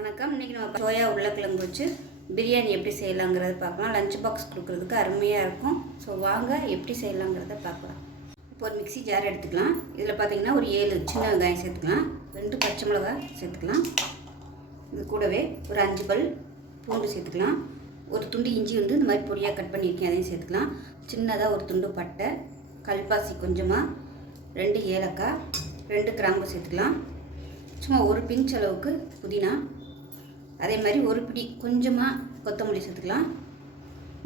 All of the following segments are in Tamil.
வணக்கம். இன்றைக்கி நம்ம சோயா உருளைக்கிழங்கு வச்சு பிரியாணி எப்படி செய்யலாங்கிறத பார்க்கலாம். லஞ்ச் பாக்ஸ் கொடுக்குறதுக்கு அருமையாக இருக்கும். ஸோ வாங்க எப்படி செய்யலாங்கிறத பார்க்கலாம். இப்போ ஒரு மிக்ஸி ஜார் எடுத்துக்கலாம். இதில் பார்த்திங்கன்னா ஒரு 7 சின்ன வெங்காயம் சேர்த்துக்கலாம், 2 பச்சை மிளகாய் சேர்த்துக்கலாம். இது கூடவே ஒரு 5 பல் பூண்டு சேர்த்துக்கலாம். ஒரு துண்டு இஞ்சி இந்த மாதிரி பொடியாக கட் பண்ணியிருக்கேன், அதையும் சேர்த்துக்கலாம். சின்னதாக ஒரு துண்டு பட்டை, கல்பாசி கொஞ்சமாக, 2 ஏலக்காய், 2 கிராம்பு சேர்த்துக்கலாம். சும்மா ஒரு பிஞ்ச் அளவுக்கு புதினா, அதே மாதிரி ஒரு பிடி கொஞ்சமாக கொத்தமல்லி சேர்த்துக்கலாம்.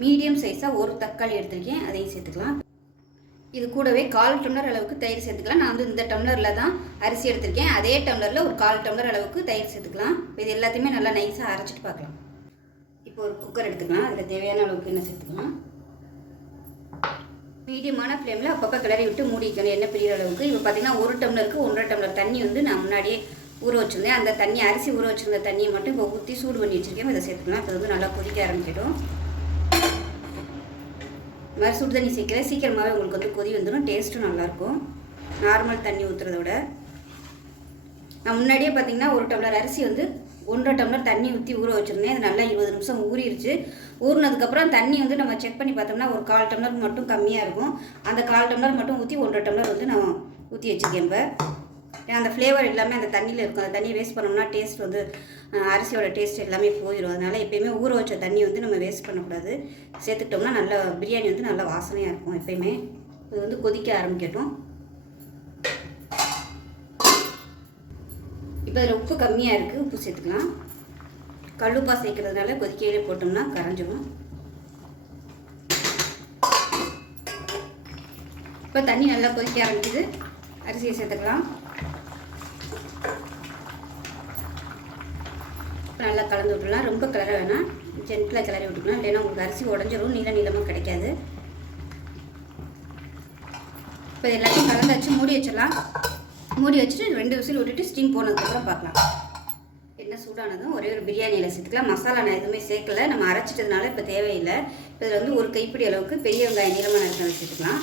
மீடியம் சைஸாக ஒரு தக்காளி எடுத்துருக்கேன், அதையும் சேர்த்துக்கலாம். இது கூடவே 1/4 டம்ளர் அளவுக்கு தயிர் சேர்த்துக்கலாம். நான் இந்த டம்ளரில் தான் அரிசி எடுத்திருக்கேன், அதே டம்ளரில் ஒரு 1/4 டம்ளர் அளவுக்கு தயிர் சேர்த்துக்கலாம். இது எல்லாத்தையுமே நல்லா நைஸாக அரைச்சிட்டு பார்க்கலாம். இப்போ ஒரு குக்கர் எடுத்துக்கலாம். அதில் தேவையான அளவுக்கு எண்ணெய் சேர்த்துக்கலாம். மீடியமான ஃப்ளேமில் அப்பப்போ கிளறி விட்டு மூடிக்கணும், எண்ணெய் பிரிகிற அளவுக்கு. இப்போ பார்த்திங்கன்னா 1 டம்ளருக்கு 1.5 டம்ளர் தண்ணி நான் முன்னாடியே ஊற வச்சுருந்தேன். அந்த தண்ணி, அரிசி ஊற வச்சுருந்த தண்ணியை மட்டும் இப்போ ஊற்றி சூடு பண்ணி வச்சுருக்கேன். இதை சேர்த்துக்கலாம். இப்போ நல்லா கொதிக்க ஆரம்பிச்சிடும். இந்த மாதிரி சுடு தண்ணி சேர்க்கல சீக்கிரமாகவே உங்களுக்கு கொதி வந்துடும். டேஸ்ட்டும் நல்லாயிருக்கும் நார்மல் தண்ணி ஊற்றுறத விட. நான் முன்னாடியே பார்த்திங்கன்னா 1 டம்ளர் அரிசி 1.5 டம்ளர் தண்ணி ஊற்றி ஊற வச்சுருந்தேன். அது நல்லா 20 நிமிஷம் ஊறிடுச்சு. ஊறினதுக்கப்புறம் தண்ணி நம்ம செக் பண்ணி பார்த்தோம்னா ஒரு 1/4 டம்ளர் மட்டும் கம்மியாக இருக்கும். அந்த 1/4 டம்ளர் மட்டும் ஊற்றி 1.5 டம்ளர் நான் ஊற்றி வச்சுருக்கேன். இப்போ அந்த ஃப்ளேவர் எல்லாமே அந்த தண்ணியில் இருக்கும். அந்த தண்ணியை வேஸ்ட் பண்ணோம்னா டேஸ்ட் அரிசியோட டேஸ்ட் எல்லாமே போயிடும். அதனால் எப்போயுமே ஊற வச்ச தண்ணி நம்ம வேஸ்ட் பண்ணக்கூடாது. சேர்த்துக்கிட்டோம்னா நல்லா பிரியாணி நல்லா வாசனையாக இருக்கும். எப்போயுமே இது கொதிக்க ஆரம்பிக்கட்டும். இப்போ அதில் உப்பு கம்மியாக இருக்குது, உப்பு சேர்த்துக்கலாம். கல்லுப்பா சேர்க்கறதுனால கொதிக்கையிலே போட்டோம்னா கரைஞ்சிடும். இப்போ தண்ணி நல்லா கொதிக்க ஆரம்பிக்குது. அரிசியை சேர்த்துக்கலாம். நல்லா கலந்து விட்டுலாம். ரொம்ப கிளற வேணாம், ஜென்டிலாக கிளறி விட்டுக்கலாம். இல்லைன்னா உங்களுக்கு அரிசி உடஞ்சிரும், நீளமாக கிடைக்காது. இப்போ எல்லாத்தையும் கலந்து வச்சு மூடி வச்சிடலாம். மூடி வச்சுட்டு 2 விசில் விட்டுட்டு ஸ்டீம் போனதுக்கப்புறம் பார்க்கலாம். என்ன சூடானதும் ஒரே ஒரு பிரியாணியில் சேர்த்துக்கலாம். மசாலா நான் எதுவுமே சேர்க்கலை, நம்ம அரைச்சிட்டதுனால இப்போ தேவையில்லை. இப்போ இதில் ஒரு கைப்பிடி அளவுக்கு பெரிய வெங்காயம் நீளமாக இருக்கிறத சேர்த்துக்கலாம்.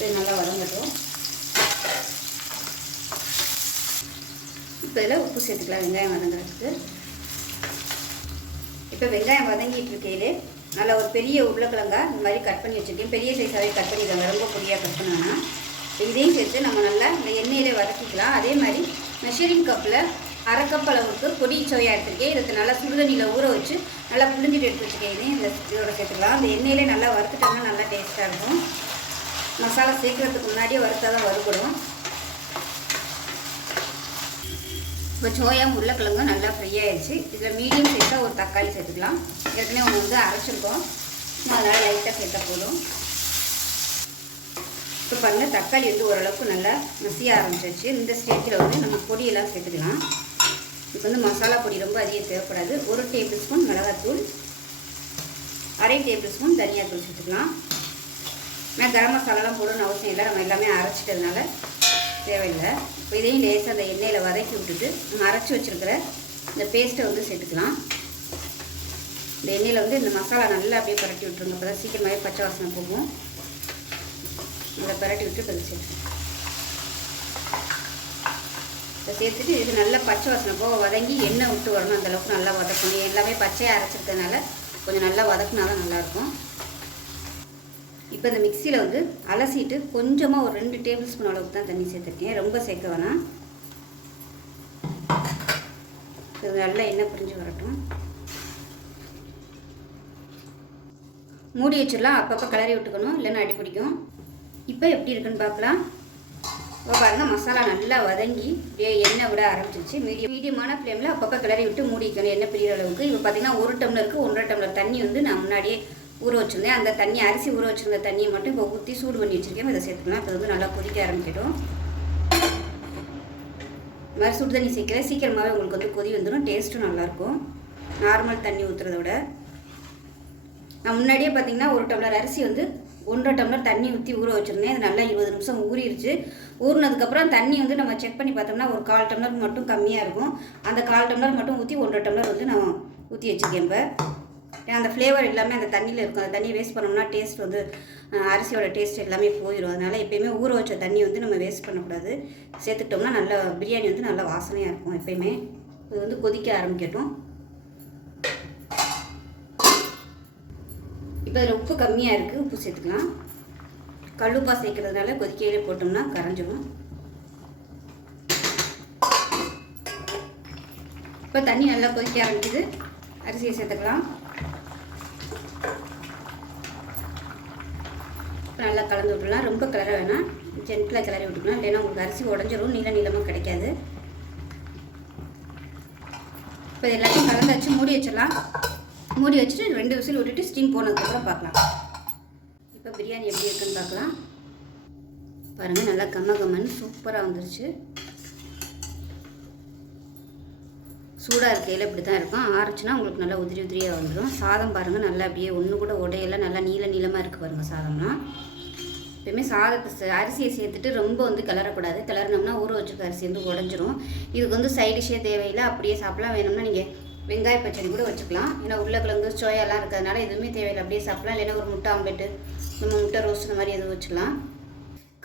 இது நல்லா வதங்கட்டும். இப்போ இதில் உப்பு சேர்த்துக்கலாம் வெங்காயம் வதங்குறதுக்கு. இப்போ வெங்காயம் வதங்கிட்டு இருக்கையிலே நல்லா ஒரு பெரிய உருளைக்கிழங்கா இந்த மாதிரி கட் பண்ணி வச்சுருக்கேன். பெரிய சைஸாகவே கட் பண்ணிடுவாங்க, ரொம்ப பொடியாக கட் பண்ணோன்னா. இதையும் சேர்த்து நம்ம நல்லா இந்த எண்ணெயிலே வதக்கிக்கலாம். அதே மாதிரி மெஷரிங் கப்பில் 1/2 கப் அளவுக்கு பொடி சோயா எடுத்துருக்கேன். இதுக்கு நல்லா சுடுதண்ணியில் ஊற வச்சு நல்லா புளிஞ்சிட்டு எடுத்து வச்சுருக்கேன். இதையும் இந்த இதோட சேர்த்துக்கலாம். அந்த எண்ணெயிலே நல்லா வறுத்துட்டோம்னா நல்லா டேஸ்ட்டாக இருக்கும். மசாலா சேர்க்குறதுக்கு முன்னாடியே வறுத்தா தான் வறுபடும். இப்போ சோயா உருளைக்கிழங்கு நல்லா ஃப்ரை ஆகிடுச்சு. இதில் மீடியம் சைஸாக ஒரு தக்காளி சேர்த்துக்கலாம். ஏற்கனவே ஒன்று அரைச்சிருக்கோம், அதனால் லைட்டாக சேர்த்தா போதும். இப்போ பாருங்கள், தக்காளி ஓரளவுக்கு நல்லா மசிய ஆரம்பிச்சிருச்சு. இந்த ஸ்டேஜில் நம்ம பொடியெல்லாம் சேர்த்துக்கலாம். இப்போ மசாலா பொடி ரொம்ப அதிகம் தேவைப்படாது. 1 டேபிள் ஸ்பூன் மிளகாத்தூள், 1/2 டேபிள் ஸ்பூன் தனியாத்தூள் சேர்த்துக்கலாம். நான் கரம் மசாலாலாம் போடணும்னு அவசியம் இல்லை, நம்ம எல்லாமே அரைச்சிட்டதுனால தேவையில்லை. இப்போ இதையும் லேசாக அந்த எண்ணெயில் வதக்கி விட்டுட்டு நம்ம அரைச்சி வச்சுருக்கிற இந்த பேஸ்ட்டை சேர்த்துக்கலாம். இந்த எண்ணெயில் இந்த மசாலா நல்லா அப்படியே பரட்டி விட்டுருங்க. அப்போ தான் சீக்கிரமாகவே பச்சை வாசனை போகும். நல்லா பரட்டி விட்டு இப்போ சேர்த்துக்கலாம். இப்போ சேர்த்துட்டு இது நல்லா பச்சை வாசனை போக வதங்கி எண்ணெய் விட்டு வரணும். அந்தளவுக்கு நல்லா வதக்கணும். எல்லாமே பச்சையாக அரைச்சிருக்கிறதுனால கொஞ்சம் நல்லா வதக்குனா தான் நல்லாயிருக்கும். இப்போ இந்த மிக்சியில் அலசிட்டு கொஞ்சமாக ஒரு 2 டேபிள் ஸ்பூன் அளவுக்கு தான் தண்ணி சேர்த்துருக்கேன், ரொம்ப சேர்க்க வேணாம். இது நல்லா எண்ணெய் பிரிஞ்சு வரட்டும். மூடி வச்சிடலாம். அப்பப்போ கிளறி விட்டுக்கணும், இல்லைன்னா அடி பிடிக்கும். இப்போ எப்படி இருக்குன்னு பார்க்கலாம். இப்போ பாருங்கள், மசாலா நல்லா வதங்கி எண்ணெய் விட ஆரம்பிச்சிச்சு. மீடியமான ஃப்ளேமில் அப்பப்போ கிளறி விட்டு மூடிக்கணும், எண்ணெய் பிரிகிற அளவுக்கு. இப்போ பார்த்திங்கன்னா 1 டம்ளருக்கு 1.5 டம்ளர் தண்ணி நான் முன்னாடியே ஊற வச்சுருந்தேன். அந்த தண்ணி, அரிசி ஊற வச்சுருந்த தண்ணியை மட்டும் இப்போ ஊற்றி சூடு பண்ணி வச்சுருக்கேன். இதை சேர்த்துக்கலாம். இப்போ நல்லா கொதிக்க ஆரம்பிச்சிடும். இந்த மாதிரி சுடு தண்ணி சேர்க்கல சீக்கிரமாகவே உங்களுக்கு கொதி வந்துடும். டேஸ்ட்டும் நல்லாயிருக்கும் நார்மல் தண்ணி ஊற்றுறத விட. நான் முன்னாடியே பார்த்திங்கன்னா 1 டம்ளர் அரிசி 1.5 டம்ளர் தண்ணி ஊற்றி ஊற வச்சுருந்தேன். அது நல்லா 20 நிமிஷம் ஊறிடுச்சு. ஊறினதுக்கப்புறம் தண்ணி நம்ம செக் பண்ணி பார்த்தோம்னா ஒரு 1/4 டம்ளர் மட்டும் கம்மியாக இருக்கும். அந்த 1/4 டம்ளர் மட்டும் ஊற்றி 1.5 டம்ளர் நான் ஊற்றி வச்சுருக்கேன். ஏன்னா அந்த ஃப்ளேவர் எல்லாமே அந்த தண்ணியில் இருக்கும். அந்த தண்ணியை வேஸ்ட் பண்ணோம்னா டேஸ்ட் வந்து அரிசியோட டேஸ்ட் எல்லாமே போயிடும். அதனால் எப்பயுமே ஊற வச்ச தண்ணி வந்து நம்ம வேஸ்ட் பண்ணக்கூடாது. சேர்த்துக்கிட்டோம்னா நல்லா பிரியாணி வந்து நல்லா வாசனையாக இருக்கும் எப்பயுமே. இது வந்து கொதிக்க ஆரம்பிக்கட்டும். இப்போ இதில் உப்பு கம்மியாக இருக்குது, உப்பு சேர்த்துக்கலாம். கல்லுப்பா சேர்க்கறதுனால கொதிக்கையிலே போட்டோம்னா கரைஞ்சிடும். இப்போ தண்ணி நல்லா கொதிக்க ஆரம்பிக்குது. அரிசியை சேர்த்துக்கலாம். இப்போ நல்லா கலந்து விட்டுலாம். ரொம்ப கிளற வேணாம், ஜென்டிலாக கிளறி விட்டுக்கலாம். இல்லைன்னா உங்களுக்கு அரிசி உடஞ்சிரும், நீளமாக கிடைக்காது. இப்போ எல்லாத்தையும் கலந்தாச்சு. மூடி வச்சிடலாம். மூடி வச்சுட்டு 2 விசில் விட்டுட்டு ஸ்டீம் போனதுக்கப்புறம் பார்க்கலாம். இப்போ பிரியாணி எப்படி இருக்குன்னு பார்க்கலாம். பாருங்கள், நல்லா கம்மன்னு சூப்பராக வந்துருச்சு. சூடாக இருக்கையில் இப்படி தான் இருக்கும். ஆறுச்சுன்னா உங்களுக்கு நல்லா உதிரியாக வந்துடும். சாதம் பாருங்கள், நல்லா அப்படியே ஒன்று கூட உடையெல்லாம் நல்லா நீளமாக இருக்குது பாருங்கள் சாதம்லாம். எப்பயுமே சாதத்தை அரிசியை சேர்த்துட்டு ரொம்ப வந்து கிளறக்கூடாது. கிளறினோம்னா ஊற வச்சுருக்க அரிசி வந்து உடஞ்சிரும். இதுக்கு வந்து சைடிஷே தேவையில்லை, அப்படியே சாப்பிடலாம். வேணும்னா நீங்கள் வெங்காய பச்சடி கூட வச்சுக்கலாம். ஏன்னா உருளைக்கிழங்கு சோயாலாம் இருக்கிறதுனால எதுவுமே தேவையில்லை, அப்படியே சாப்பிடலாம். இல்லைன்னா ஒரு முட்டை ஆம்லெட்டு, நம்ம முட்டை ரோஸ்ட் இந்த மாதிரி எதுவும் வச்சுக்கலாம்.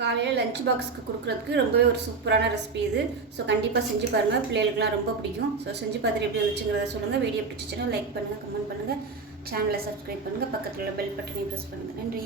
காலையில் லஞ்ச் பாக்ஸுக்கு கொடுக்குறதுக்கு ரொம்பவே ஒரு சூப்பரான ரெசிபி இது. ஸோ கண்டிப்பாக செஞ்சு பாருங்கள், பிள்ளைகளுக்குலாம் ரொம்ப பிடிக்கும். ஸோ செஞ்சு பார்த்துட்டு எப்படி வந்துச்சுங்கிறத சொல்லுங்கள். வீடியோ பிடிச்சிச்சுன்னா லைக் பண்ணுங்கள், கமெண்ட் பண்ணுங்கள், சேனலை சப்ஸ்கிரைப் பண்ணுங்கள், பக்கத்தில் உள்ள பெல் பட்டனையும் ப்ரெஸ் பண்ணுங்கள். நன்றி.